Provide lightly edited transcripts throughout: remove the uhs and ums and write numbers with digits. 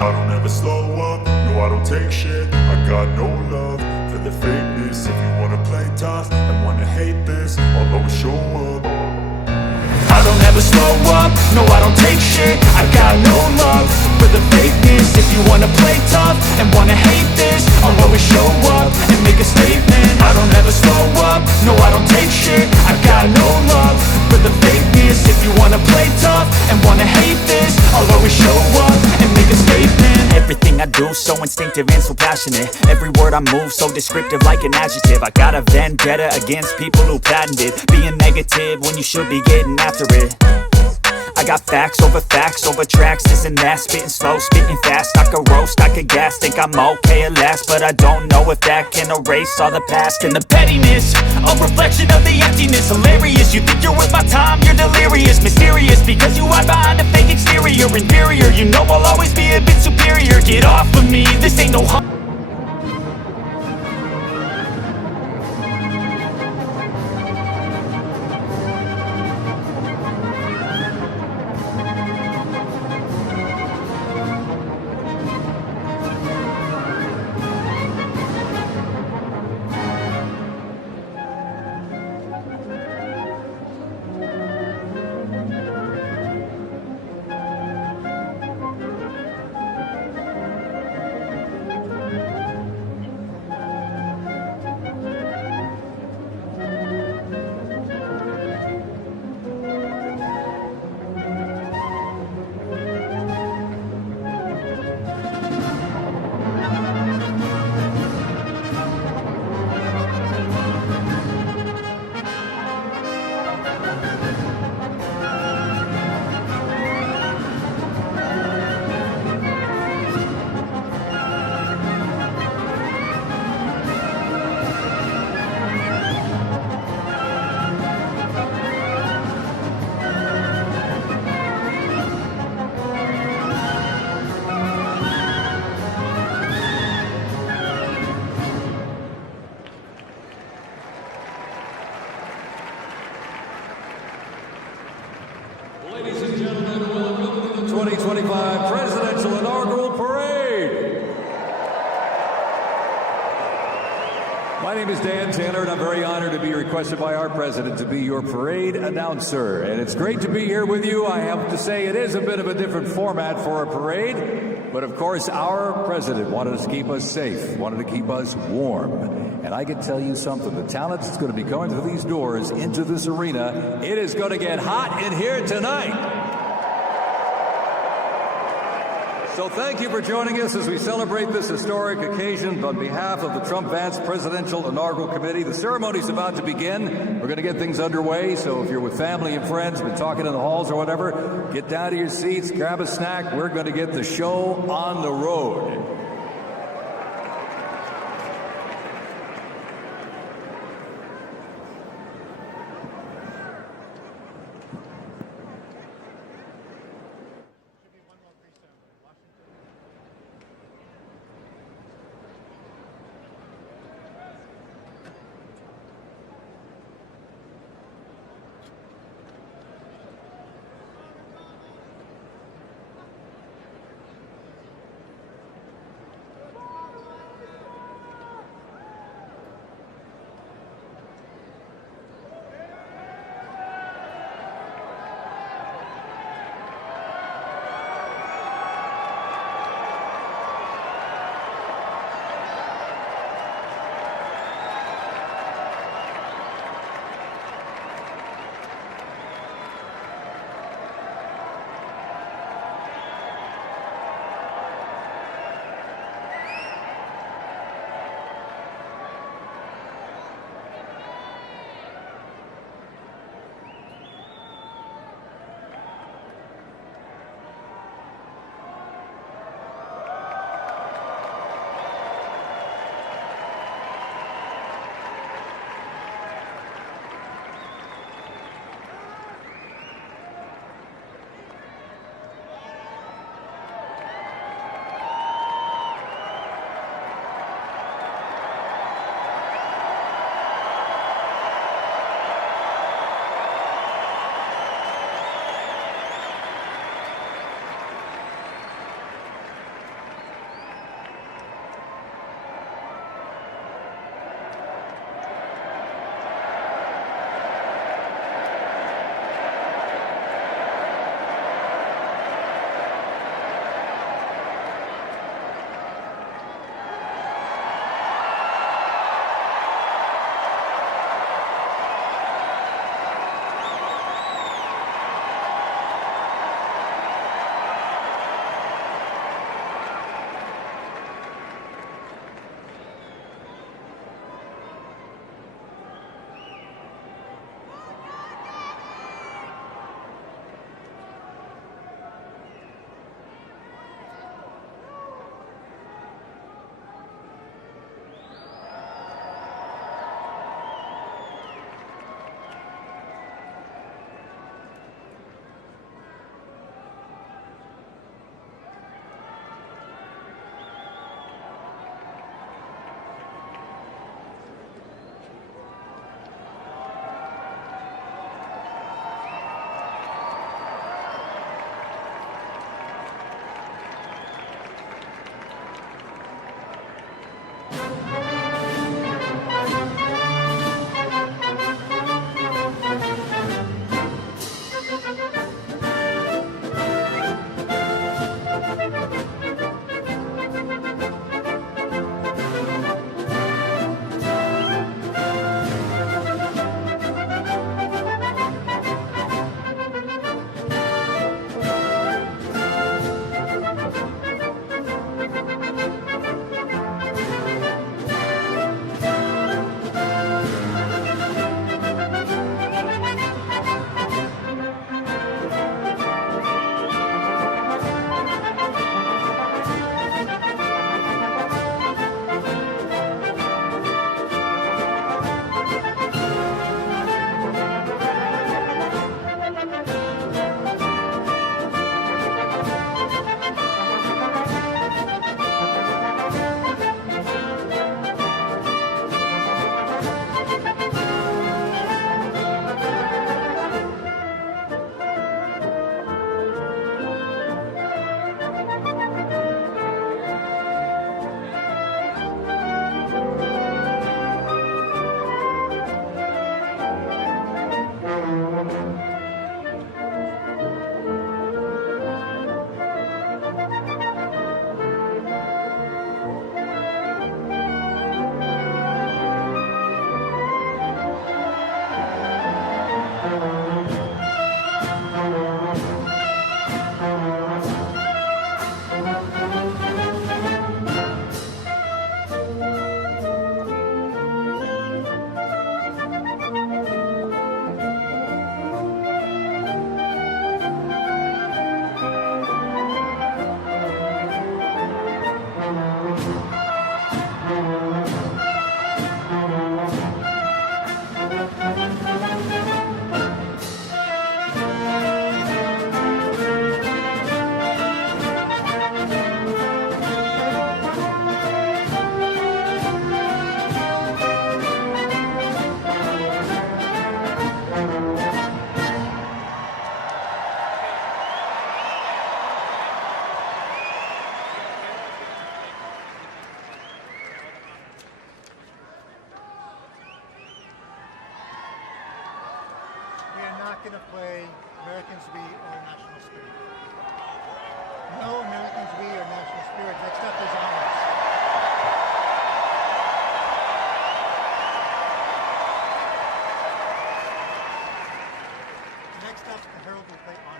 I don't ever slow up, no I don't take shit. I got no love for the fakeness. If you wanna play tough and wanna hate this, I'll always show up. I don't ever slow up, no I don't take shit. I got no love for the fakeness. If you wanna play tough and wanna hate this, I'll always show up and make a statement. I don't ever slow up, no I don't take shit. I got no love for the fakeness. If you wanna play tough and wanna hate this, I'll always show up and make a statement. Everything I do so instinctive and so passionate. Every word I move so descriptive like an adjective. I got a vendetta against people who patented being negative when you should be getting after it. I got facts over tracks, this and that. Spitting slow, spitting fast. I could roast, I could gas. Think I'm okay at last, but I don't know if that can erase all the past. And the pettiness, a reflection of the emptiness. Hilarious, you think you're worth my time, you're delirious. Mysterious, because you hide behind a fake exterior. Inferior, you know I'll always be a bit superior. Get off of me, this ain't no Ladies and gentlemen, welcome to the 2025 Presidential Inaugural Parade. My name is Dan Tanner, and I'm very honored to be requested by our president to be your parade announcer. And it's great to be here with you. I have to say it is a bit of a different format for a parade, but of course our president wanted to keep us safe, wanted to keep us warm. And I can tell you something, the talent that's going to be going through these doors into this arena, it is going to get hot in here tonight. So thank you for joining us as we celebrate this historic occasion on behalf of the Trump-Vance Presidential Inaugural Committee. The ceremony is about to begin. We're going to get things underway, so if you're with family and friends, been talking in the halls or whatever, get down to your seats, grab a snack. We're going to get the show on the road. not going to play Americans We or National Spirit. No Americans We or National Spirit. Next up is honors. Next up, the Herald will play honors.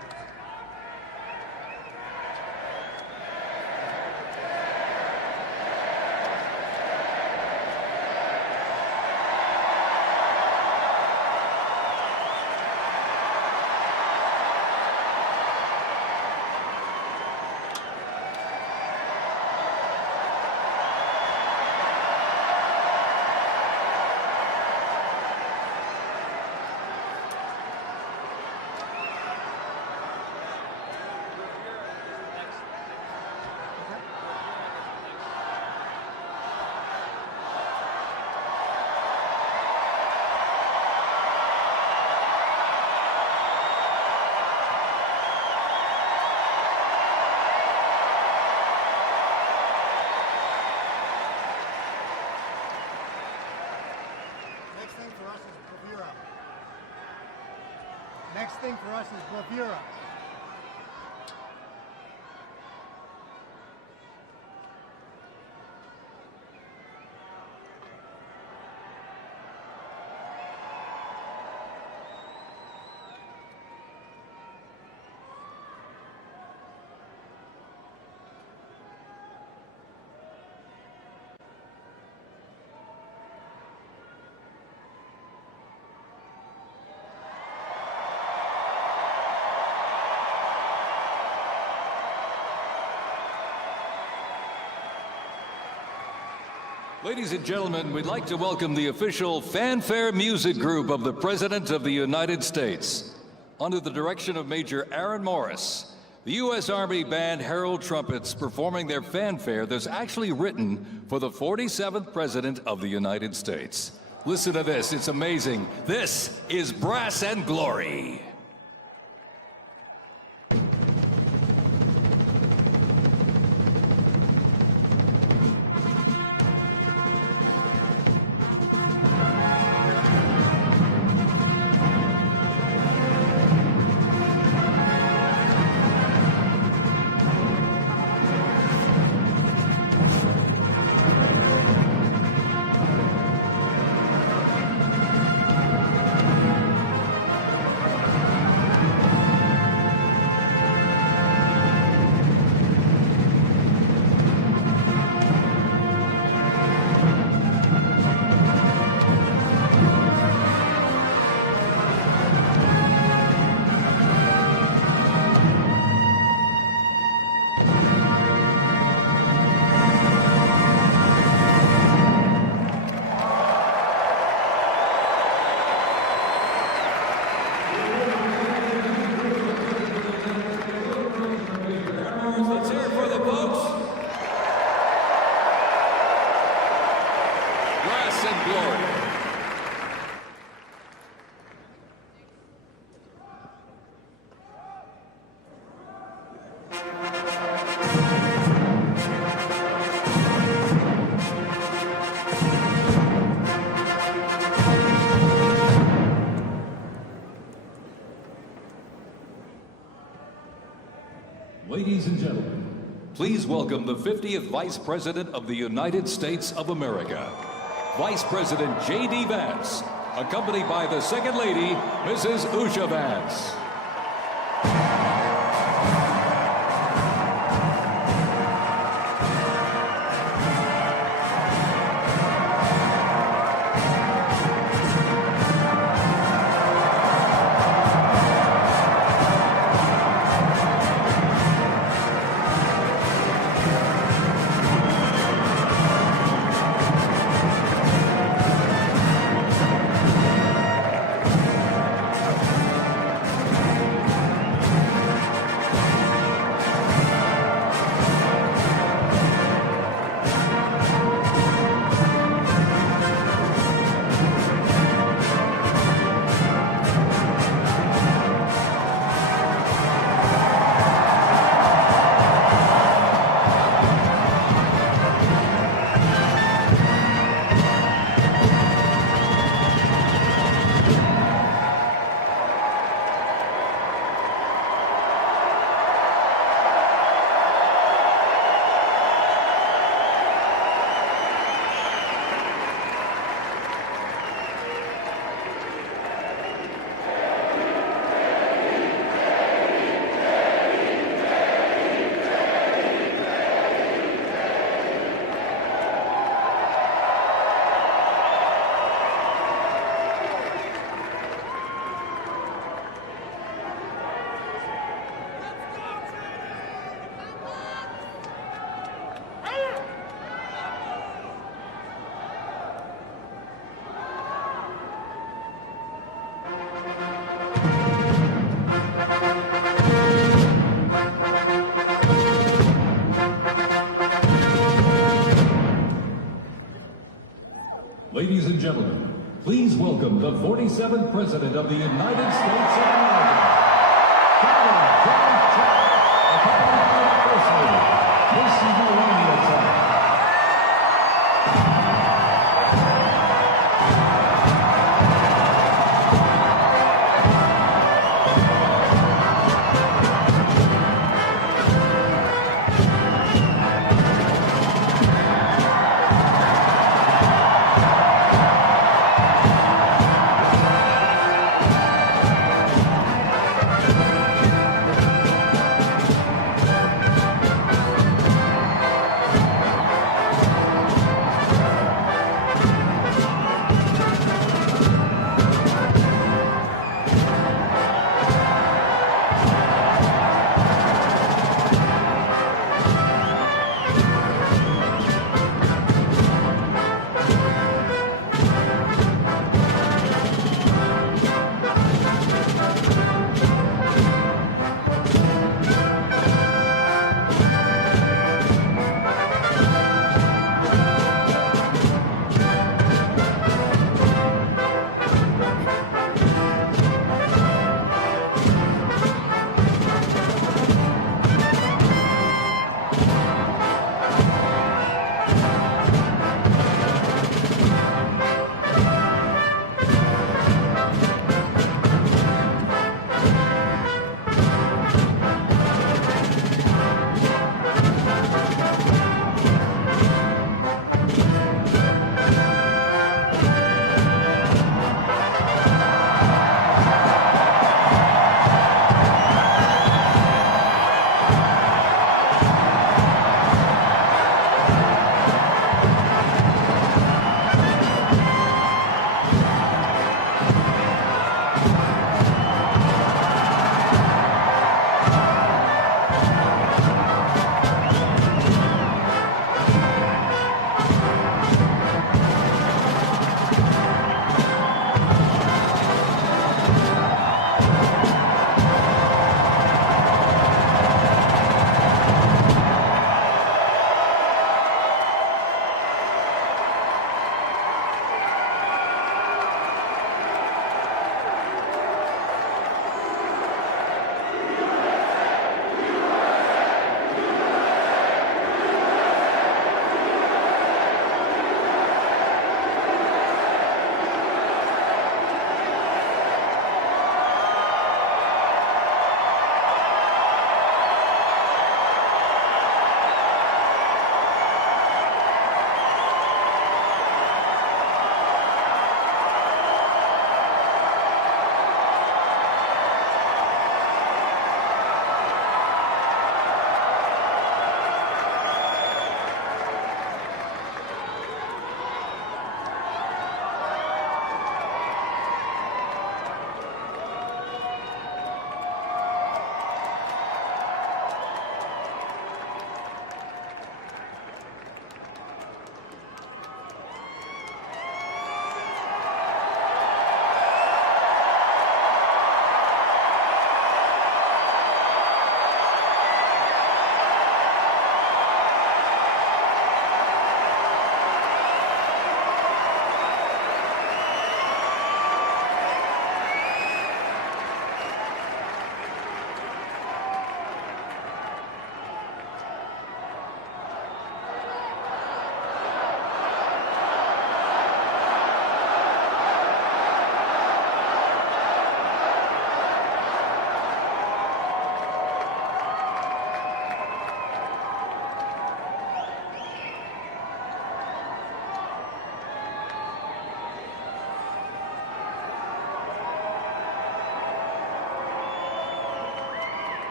Next thing for us is bravura. Ladies and gentlemen, we'd like to welcome the official fanfare music group of the President of the United States. Under the direction of Major Aaron Morris, the U.S. Army Band Herald Trumpets performing their fanfare that's actually written for the 47th President of the United States. Listen to this, it's amazing. This is Brass and Glory. Let's hear it for the folks. Brass and Glory. Ladies and gentlemen, please welcome the 50th Vice President of the United States of America, Vice President J.D. Vance, accompanied by the Second Lady, Mrs. Usha Vance. gentlemen, please welcome the 47th President of the United States of America, President Donald Trump, accompanied by the First Lady, Miss Melania Trump.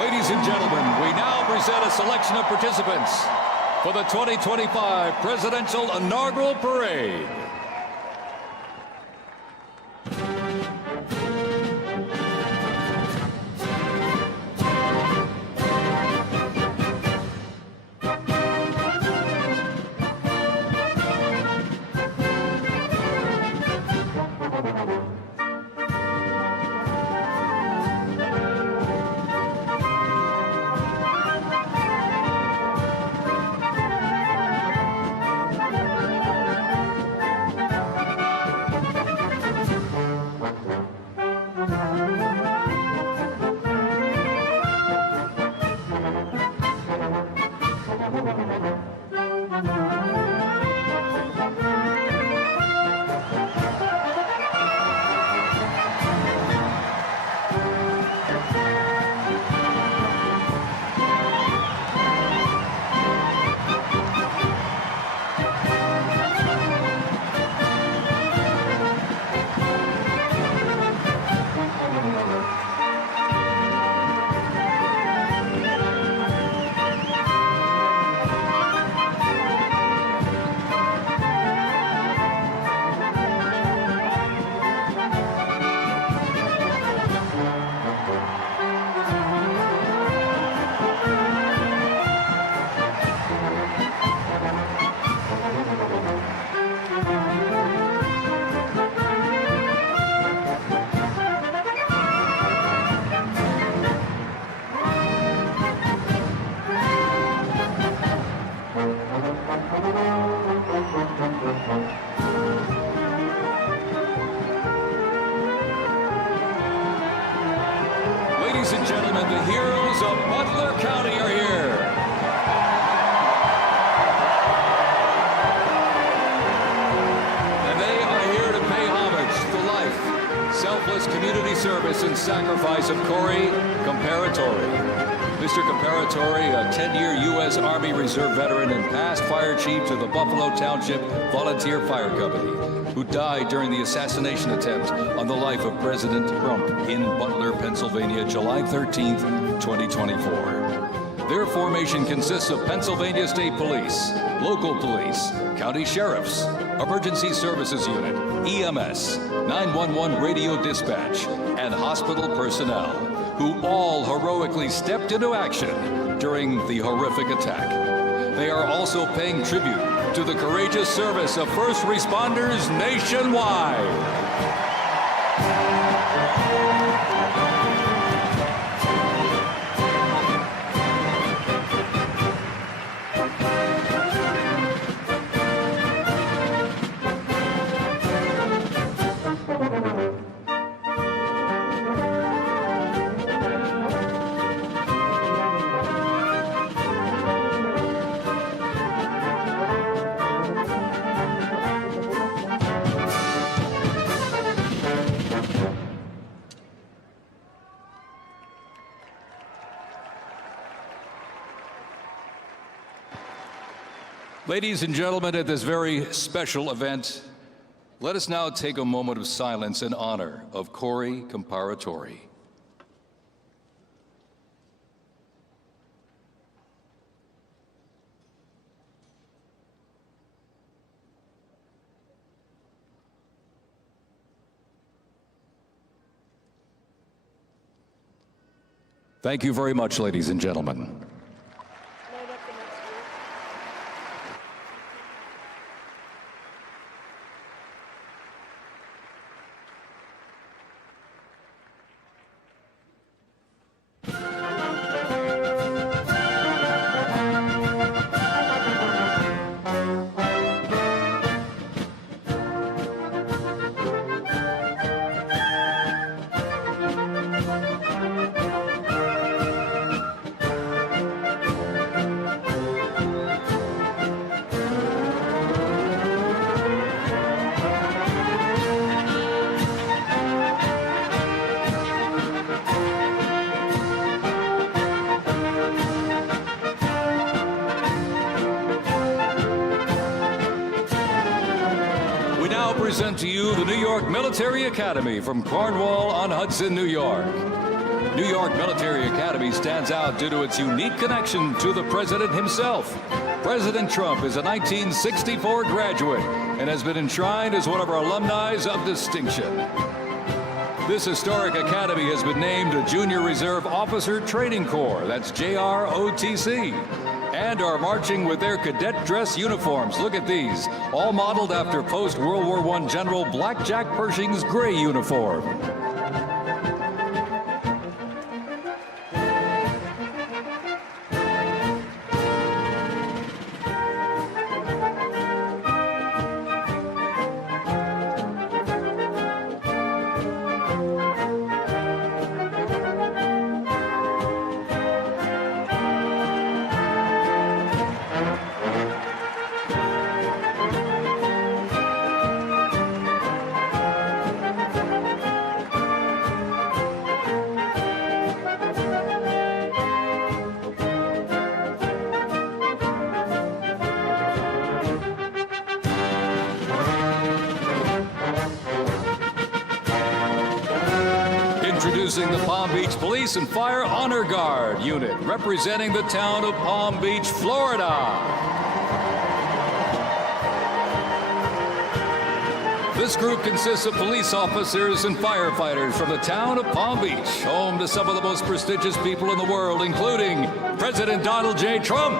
Ladies and gentlemen, we now present a selection of participants for the 2025 Presidential Inaugural Parade. Ladies and gentlemen, the heroes of Butler County are here. And they are here to pay homage to the life, selfless community service, and sacrifice of Corey Comparatori. Mr. Comparatori, a 10-year U.S. Army Reserve veteran and past fire chief to the Buffalo Township Volunteer Fire Company, who died during the assassination attempt on the life of President Trump in Butler, Pennsylvania, July 13th, 2024. Their formation consists of Pennsylvania State Police, local police, county sheriffs, emergency services unit, EMS, 911 radio dispatch, and hospital personnel, who all heroically stepped into action during the horrific attack. They are also paying tribute to the courageous service of first responders nationwide. Ladies and gentlemen, at this very special event, let us now take a moment of silence in honor of Corey Comparatori. Thank you very much, ladies and gentlemen. Present to you the New York Military Academy from Cornwall-on-Hudson, New York. New York Military Academy stands out due to its unique connection to the president himself. President Trump is a 1964 graduate and has been enshrined as one of our alumni of distinction. This historic academy has been named a Junior Reserve Officer Training Corps, that's JROTC, and are marching with their cadet dress uniforms. Look at these, all modeled after post-World War I General Blackjack Pershing's gray uniform. Introducing the Palm Beach Police and Fire Honor Guard unit, representing the town of Palm Beach, Florida. This group consists of police officers and firefighters from the town of Palm Beach, home to some of the most prestigious people in the world, including President Donald J. Trump.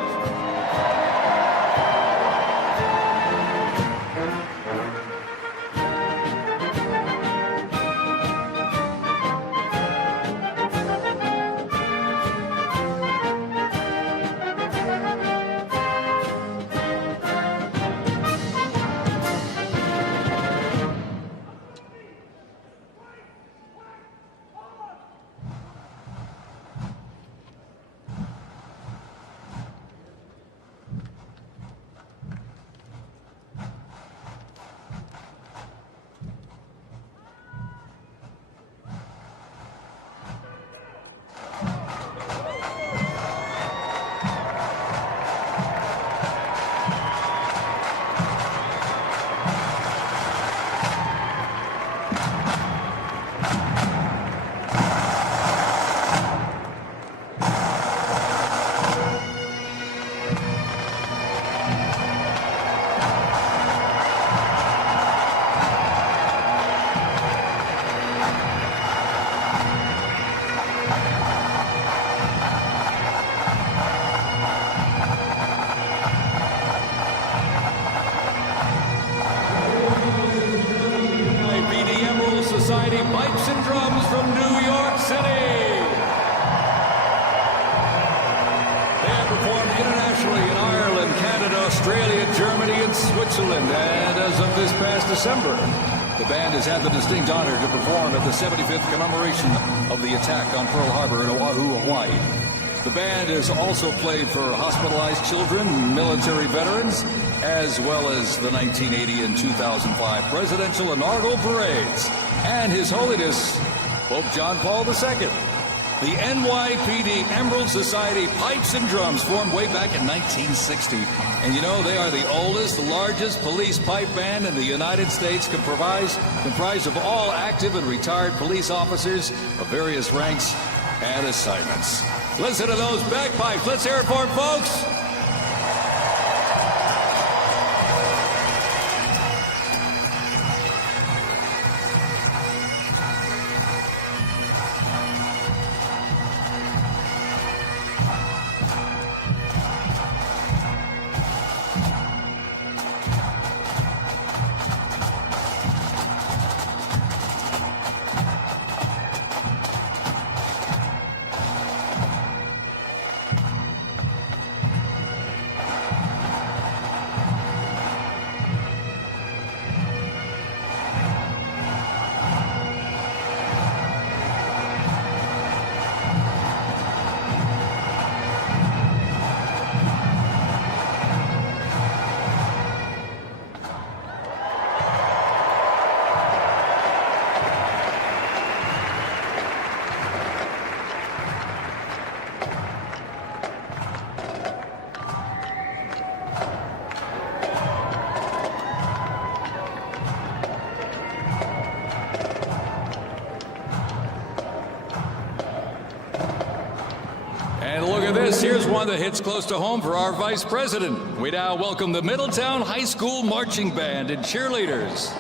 Australia, Germany, and Switzerland. And as of this past December, the band has had the distinct honor to perform at the 75th commemoration of the attack on Pearl Harbor in Oahu, Hawaii. The band has also played for hospitalized children, military veterans, as well as the 1980 and 2005 presidential inaugural parades, and His Holiness Pope John Paul II. The NYPD Emerald Society Pipes and Drums formed way back in 1960. And you know, they are the oldest, largest police pipe band in the United States, comprised of all active and retired police officers of various ranks and assignments. Listen to those bagpipes. Let's hear it for them, folks. And look at this. Here's one that hits close to home for our Vice President. We now welcome the Middletown High School Marching Band and cheerleaders.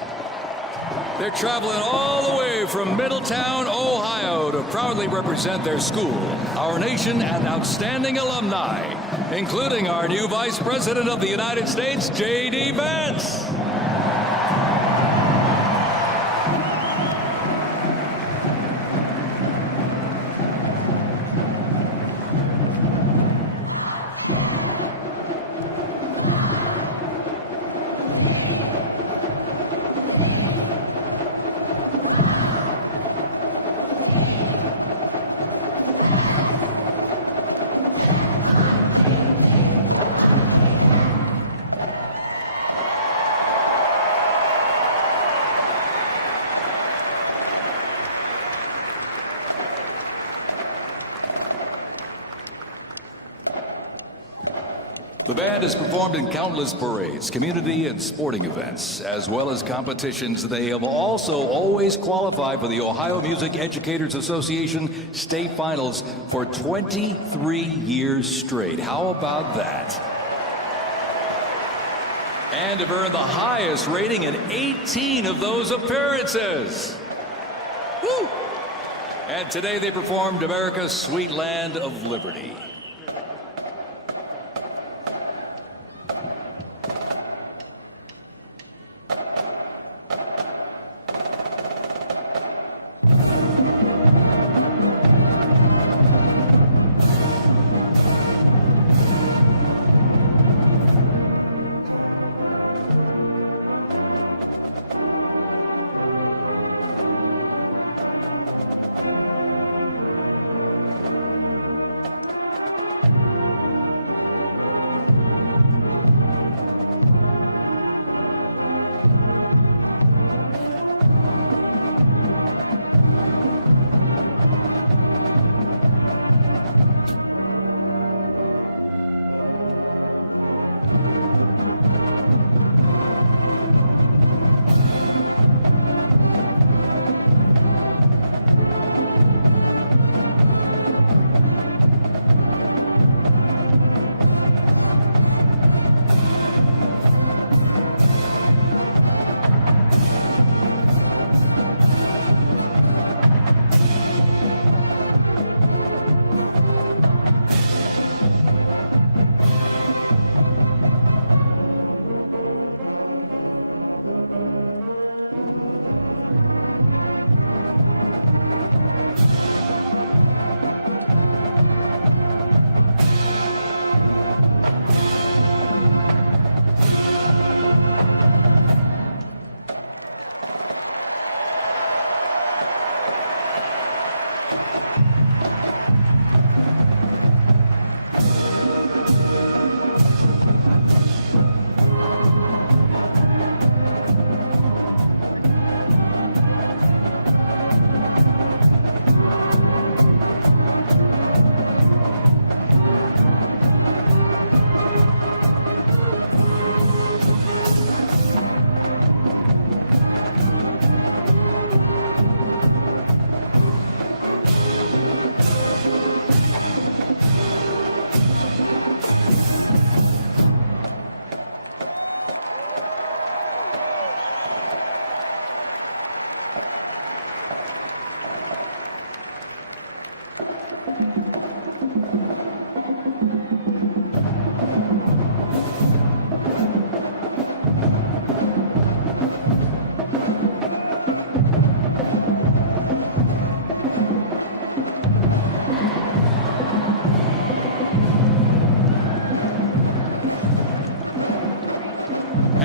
They're traveling all the way from Middletown, Ohio to proudly represent their school, our nation, and outstanding alumni, including our new Vice President of the United States, J.D. Vance. The band has performed in countless parades, community and sporting events, as well as competitions. They have also always qualified for the Ohio Music Educators Association state finals for 23 years straight. How about that? And have earned the highest rating in 18 of those appearances. Woo! And today they performed America's Sweet Land of Liberty.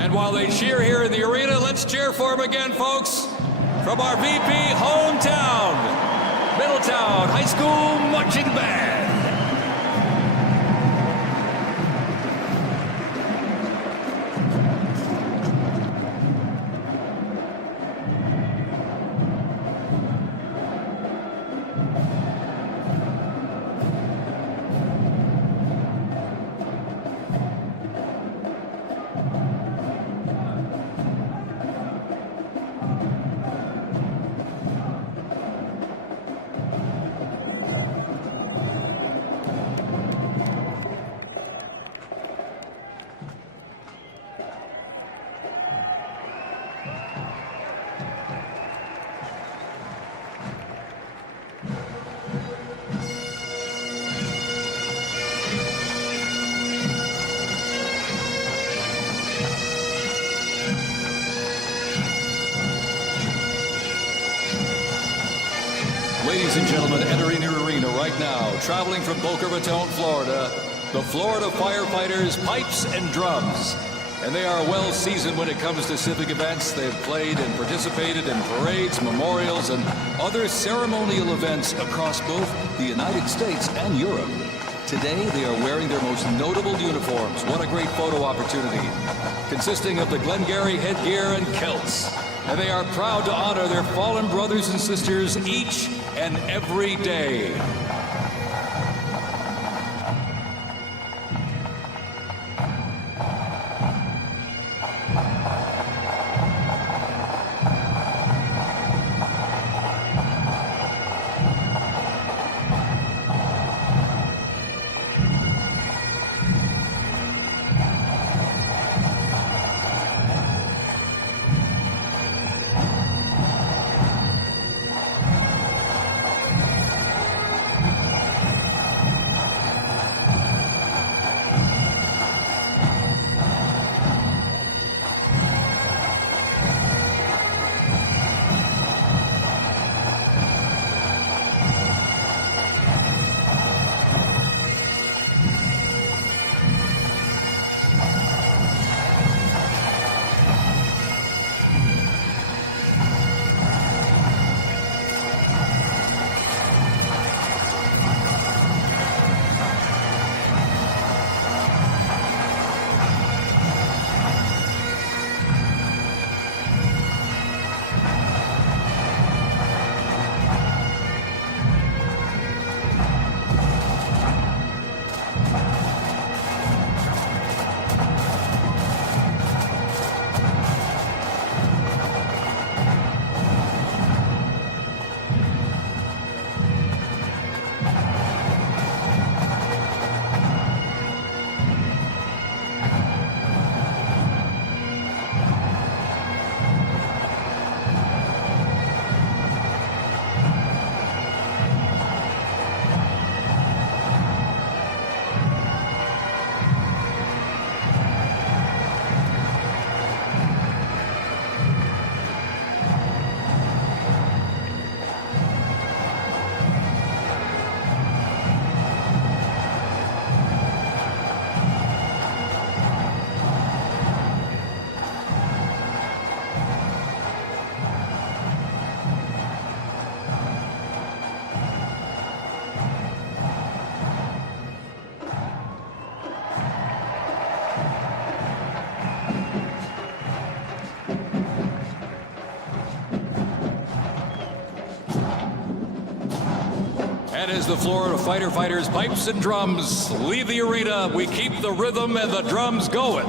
And while they cheer here in the arena, let's cheer for him again, folks, from our VP hometown, Middletown High School Marching Band. Ladies and gentlemen, entering the arena right now, traveling from Boca Raton, Florida, the Florida Firefighters Pipes and Drums. And they are well seasoned when it comes to civic events. They've played and participated in parades, memorials, and other ceremonial events across both the United States and Europe. Today, they are wearing their most notable uniforms. What a great photo opportunity. Consisting of the Glengarry headgear and kilts. And they are proud to honor their fallen brothers and sisters each and every day. And as the Florida Firefighters Pipes and Drums leave the arena, we keep the rhythm and the drums going.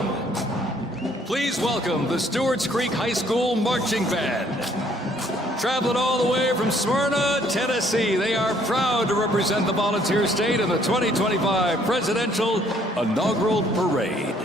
Please welcome the Stewart's Creek High School Marching Band. Traveling all the way from Smyrna, Tennessee, they are proud to represent the Volunteer State in the 2025 Presidential Inaugural Parade.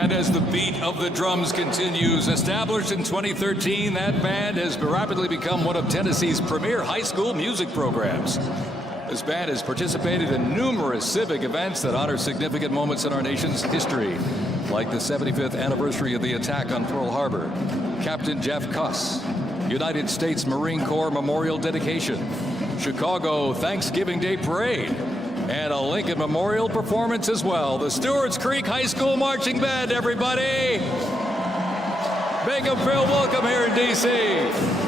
And as the beat of the drums continues, established in 2013, that band has rapidly become one of Tennessee's premier high school music programs. This band has participated in numerous civic events that honor significant moments in our nation's history, like the 75th anniversary of the attack on Pearl Harbor, Captain Jeff Cuss, United States Marine Corps Memorial Dedication, Chicago Thanksgiving Day Parade, and a Lincoln Memorial performance as well. The Stewart's Creek High School Marching Band, everybody! Make them feel welcome here in D.C.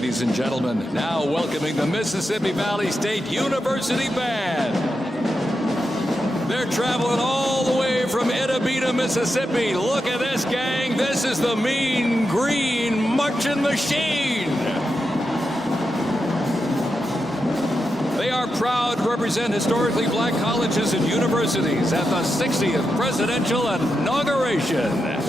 Ladies and gentlemen, now welcoming the Mississippi Valley State University Band. They're traveling all the way from Itabita, Mississippi. Look at this, gang. This is the Mean Green Marching Machine. They are proud to represent historically black colleges and universities at the 60th presidential inauguration.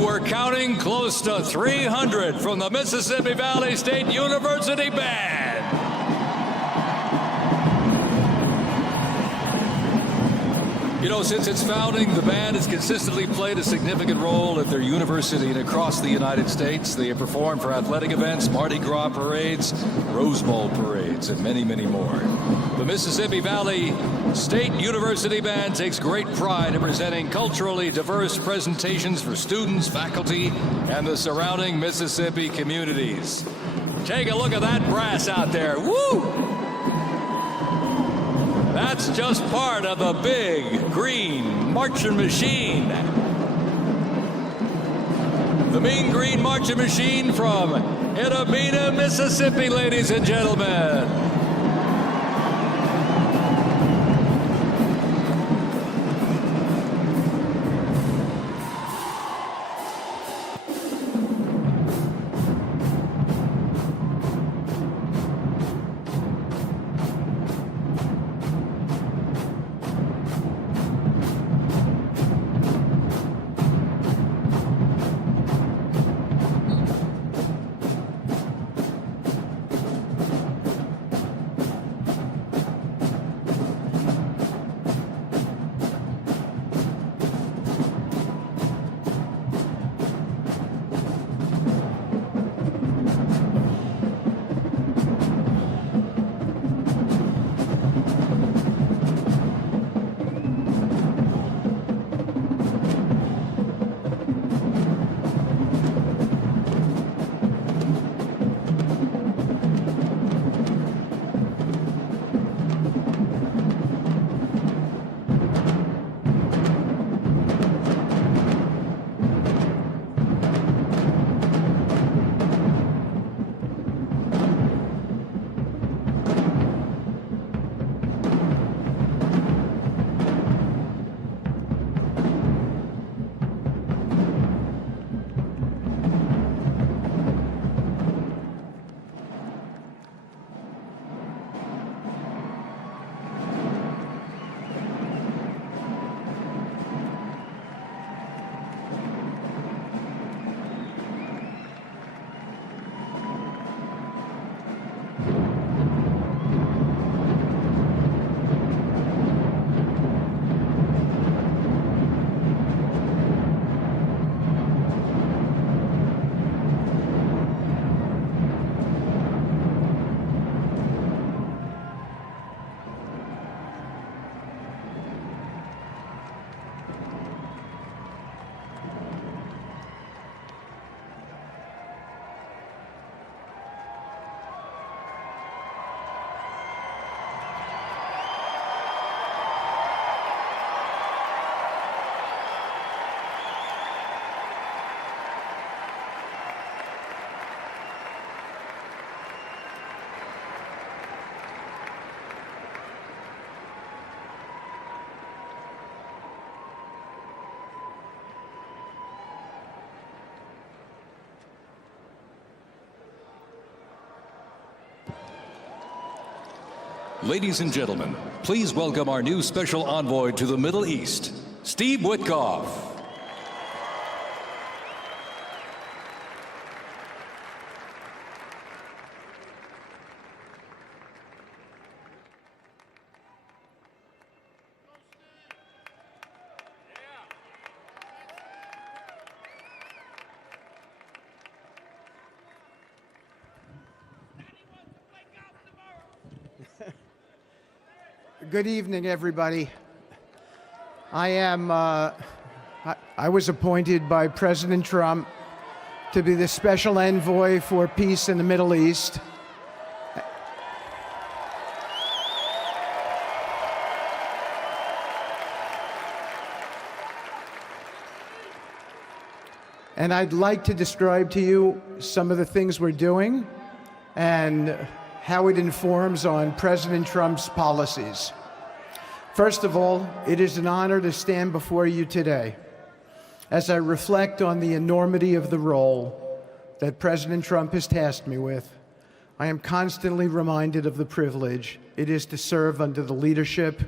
were counting close to 300 from the Mississippi Valley State University Band. You know, since its founding, the band has consistently played a significant role at their university and across the United States. They have performed for athletic events, Mardi Gras parades, Rose Bowl parades, and many, many more. The Mississippi Valley State University Band takes great pride in presenting culturally diverse presentations for students, faculty, and the surrounding Mississippi communities. Take a look at that brass out there. Woo! That's just part of the big green marching machine. The Mean Green Marching Machine from Itabena, Mississippi, ladies and gentlemen. Ladies and gentlemen, please welcome our new special envoy to the Middle East, Steve Witkoff. Good evening, everybody. I was appointed by President Trump to be the special envoy for peace in the Middle East. And I'd like to describe to you some of the things we're doing and how it informs on President Trump's policies. First of all, it is an honor to stand before you today as I reflect on the enormity of the role that President Trump has tasked me with. I am constantly reminded of the privilege it is to serve under the leadership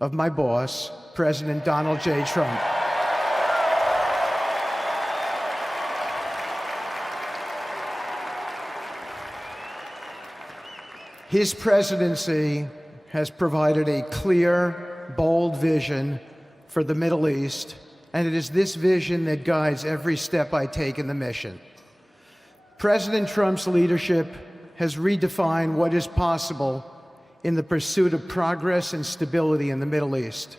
of my boss, President Donald J. Trump. His presidency has provided a clear, bold vision for the Middle East, and it is this vision that guides every step I take in the mission. President Trump's leadership has redefined what is possible in the pursuit of progress and stability in the Middle East.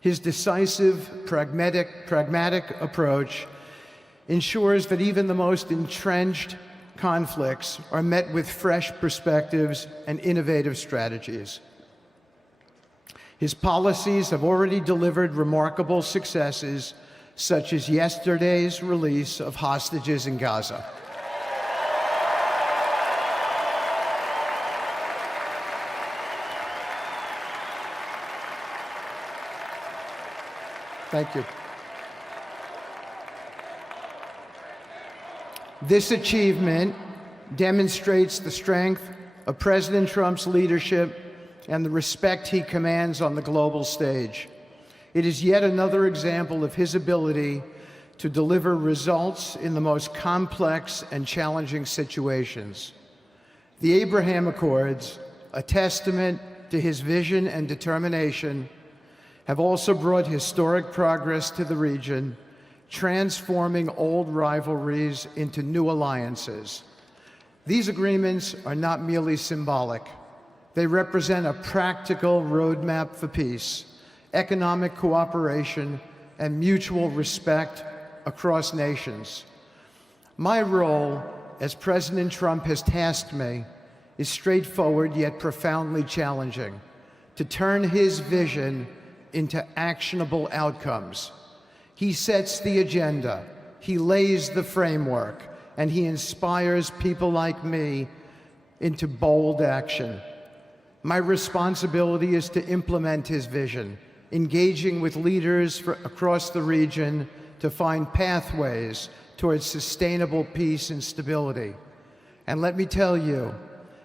His decisive, pragmatic approach ensures that even the most entrenched conflicts are met with fresh perspectives and innovative strategies. His policies have already delivered remarkable successes, such as yesterday's release of hostages in Gaza. Thank you. This achievement demonstrates the strength of President Trump's leadership and the respect he commands on the global stage. It is yet another example of his ability to deliver results in the most complex and challenging situations. The Abraham Accords, a testament to his vision and determination, have also brought historic progress to the region, transforming old rivalries into new alliances. These agreements are not merely symbolic. They represent a practical roadmap for peace, economic cooperation, and mutual respect across nations. My role, as President Trump has tasked me, is straightforward yet profoundly challenging: to turn his vision into actionable outcomes. He sets the agenda, he lays the framework, and he inspires people like me into bold action. My responsibility is to implement his vision, engaging with leaders across the region to find pathways towards sustainable peace and stability. And let me tell you,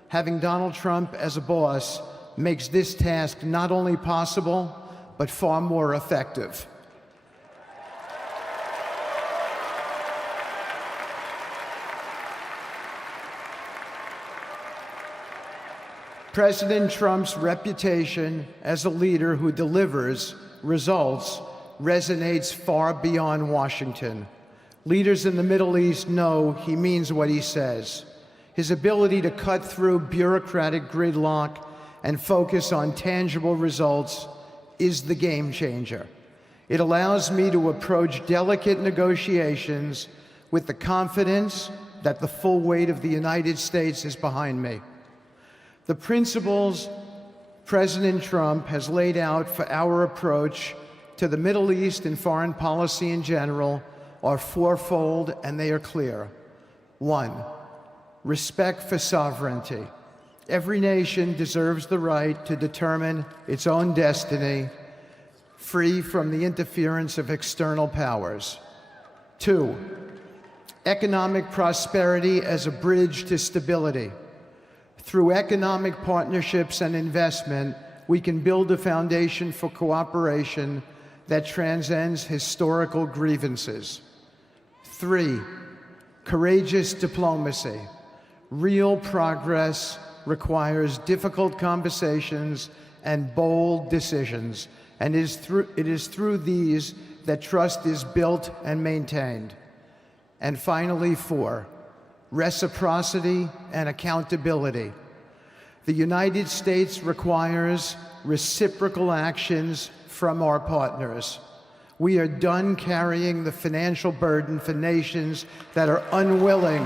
having Donald Trump as a boss makes this task not only possible, but far more effective. President Trump's reputation as a leader who delivers results resonates far beyond Washington. Leaders in the Middle East know he means what he says. His ability to cut through bureaucratic gridlock and focus on tangible results is the game changer. It allows me to approach delicate negotiations with the confidence that the full weight of the United States is behind me. The principles President Trump has laid out for our approach to the Middle East and foreign policy in general are fourfold, and they are clear. 1, respect for sovereignty. Every nation deserves the right to determine its own destiny, free from the interference of external powers. 2, economic prosperity as a bridge to stability. Through economic partnerships and investment, we can build a foundation for cooperation that transcends historical grievances. 3, courageous diplomacy. Real progress requires difficult conversations and bold decisions, and it is through these that trust is built and maintained. And finally, 4, reciprocity and accountability. The United States requires reciprocal actions from our partners. We are done carrying the financial burden for nations that are unwilling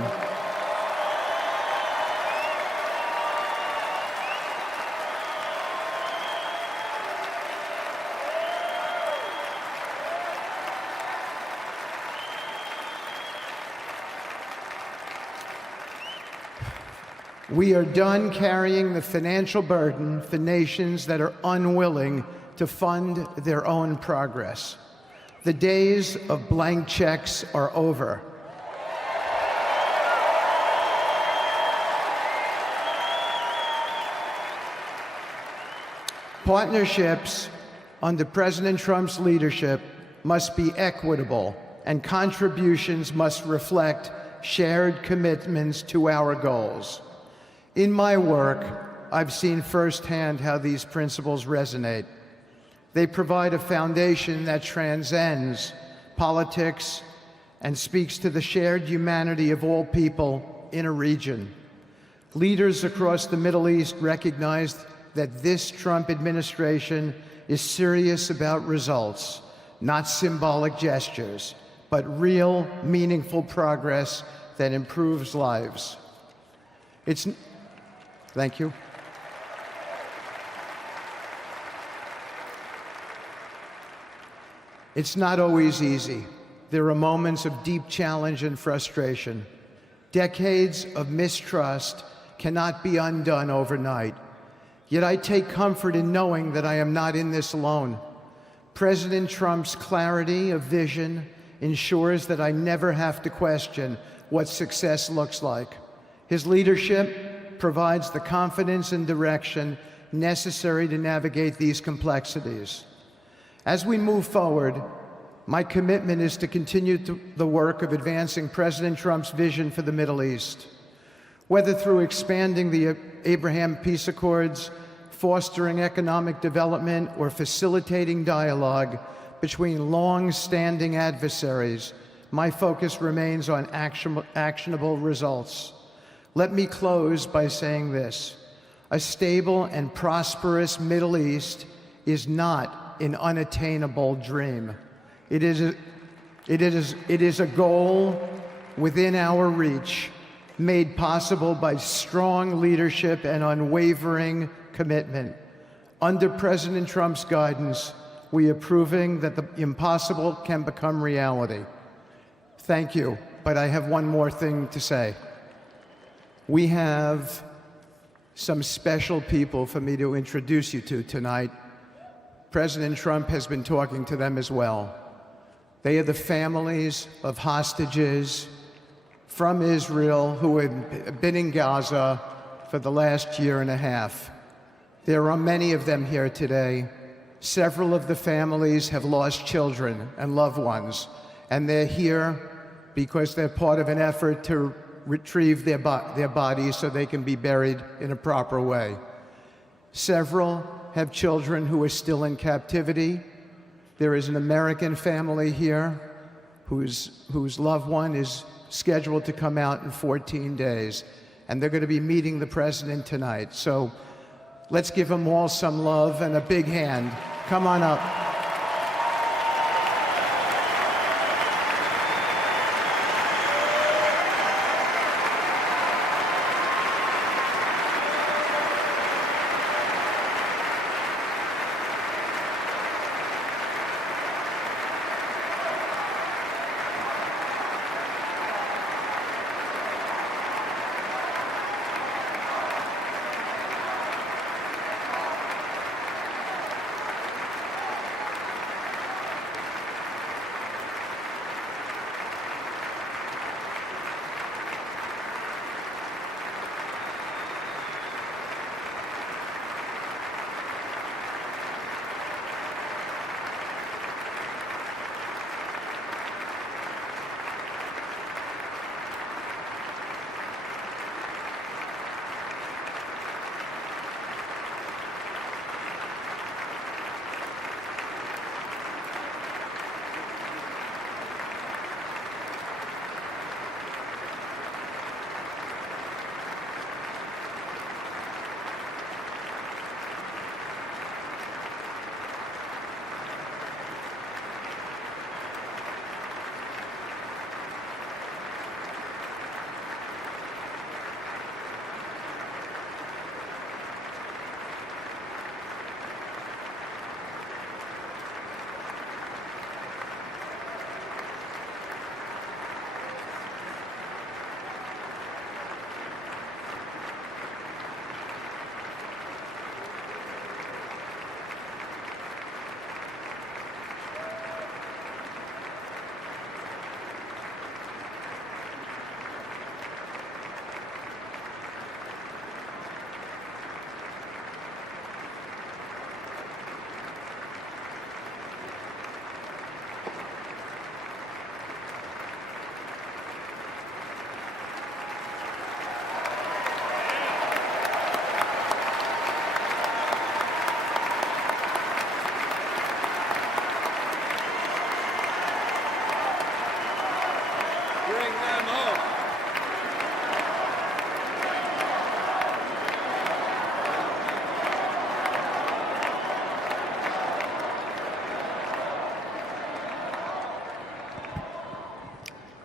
We are done carrying the financial burden for nations that are unwilling to fund their own progress. The days of blank checks are over. Partnerships under President Trump's leadership must be equitable, and contributions must reflect shared commitments to our goals. In my work, I've seen firsthand how these principles resonate. They provide a foundation that transcends politics and speaks to the shared humanity of all people in a region. Leaders across the Middle East recognized that this Trump administration is serious about results, not symbolic gestures, but real, meaningful progress that improves lives. Thank you. It's not always easy. There are moments of deep challenge and frustration. Decades of mistrust cannot be undone overnight. Yet I take comfort in knowing that I am not in this alone. President Trump's clarity of vision ensures that I never have to question what success looks like. His leadership provides the confidence and direction necessary to navigate these complexities. As we move forward, my commitment is to continue the work of advancing President Trump's vision for the Middle East. Whether through expanding the Abraham Peace Accords, fostering economic development, or facilitating dialogue between long-standing adversaries, my focus remains on actionable results. Let me close by saying this: a stable and prosperous Middle East is not an unattainable dream. It is a goal within our reach, made possible by strong leadership and unwavering commitment. Under President Trump's guidance, we are proving that the impossible can become reality. Thank you, but I have one more thing to say. We have some special people for me to introduce you to tonight. President Trump has been talking to them as well. They are the families of hostages from Israel who have been in Gaza for the last year and a half. There are many of them here today. Several of the families have lost children and loved ones, and they're here because they're part of an effort to retrieve their bodies so they can be buried in a proper way. Several have children who are still in captivity. There is an American family here whose loved one is scheduled to come out in 14 days, and they're going to be meeting the president tonight. So let's give them all some love and a big hand. Come on up.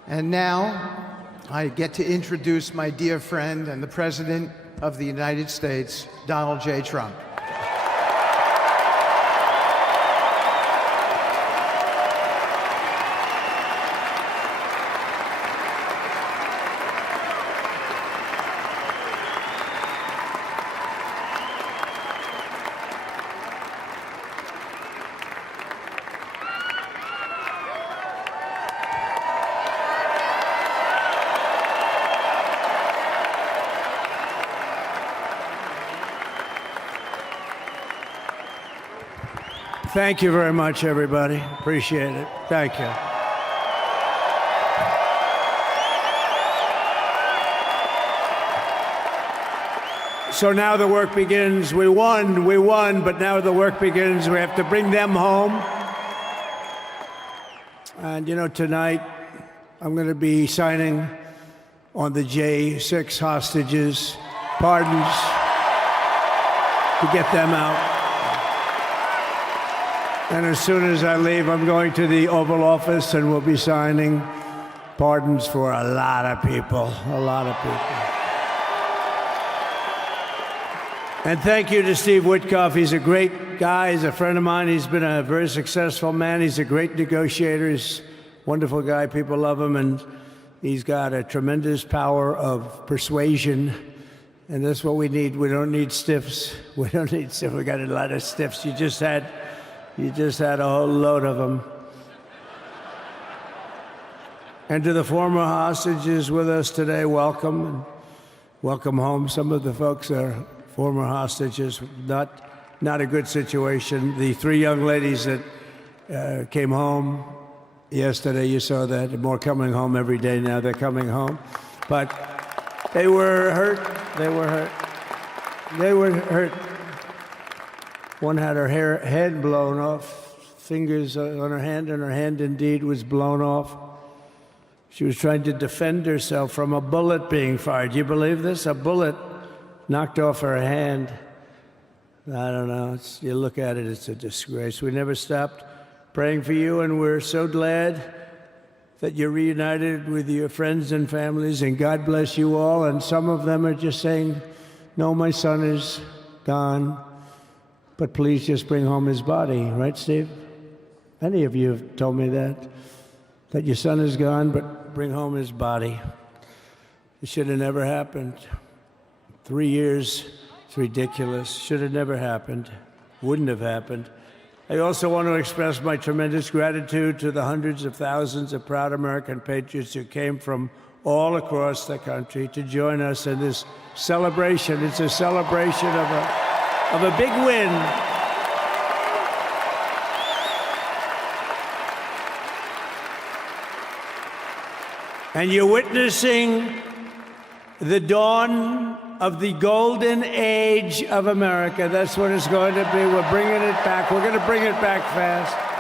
And now I get to introduce my dear friend and the President of the United States, Donald J. Trump. Thank you very much, everybody. Appreciate it. Thank you. So now the work begins. We won, but now the work begins. We have to bring them home. And you know, tonight I'm going to be signing on the J6 hostages, pardons, to get them out. And as soon as I leave, I'm going to the Oval Office and we'll be signing pardons for a lot of people, a lot of people. And thank you to Steve Witkoff. He's a great guy. He's a friend of mine. He's been a very successful man. He's a great negotiator. He's a wonderful guy. People love him. And he's got a tremendous power of persuasion. And that's what we need. We don't need stiffs. We don't need stiffs. We got a lot of stiffs. You just had a whole load of them. And to the former hostages with us today, welcome. And welcome home. Some of the folks are former hostages. Not a good situation. The three young ladies that came home yesterday, you saw that. More coming home every day now. They're coming home. But they were hurt. They were hurt. They were hurt. One had her head blown off, fingers on her hand, and her hand indeed was blown off. She was trying to defend herself from a bullet being fired. Do you believe this? A bullet knocked off her hand. I don't know. You look at it, it's a disgrace. We never stopped praying for you, and we're so glad that you're reunited with your friends and families, and God bless you all. And some of them are just saying, no, my son is gone. But please just bring home his body, right, Steve? Any of you have told me that your son is gone, but bring home his body. It should have never happened. 3 years, it's ridiculous. Should have never happened. Wouldn't have happened. I also want to express my tremendous gratitude to the hundreds of thousands of proud American patriots who came from all across the country to join us in this celebration. It's a celebration of a big win. And you're witnessing the dawn of the golden age of America. That's what it's going to be. We're bringing it back. We're going to bring it back fast.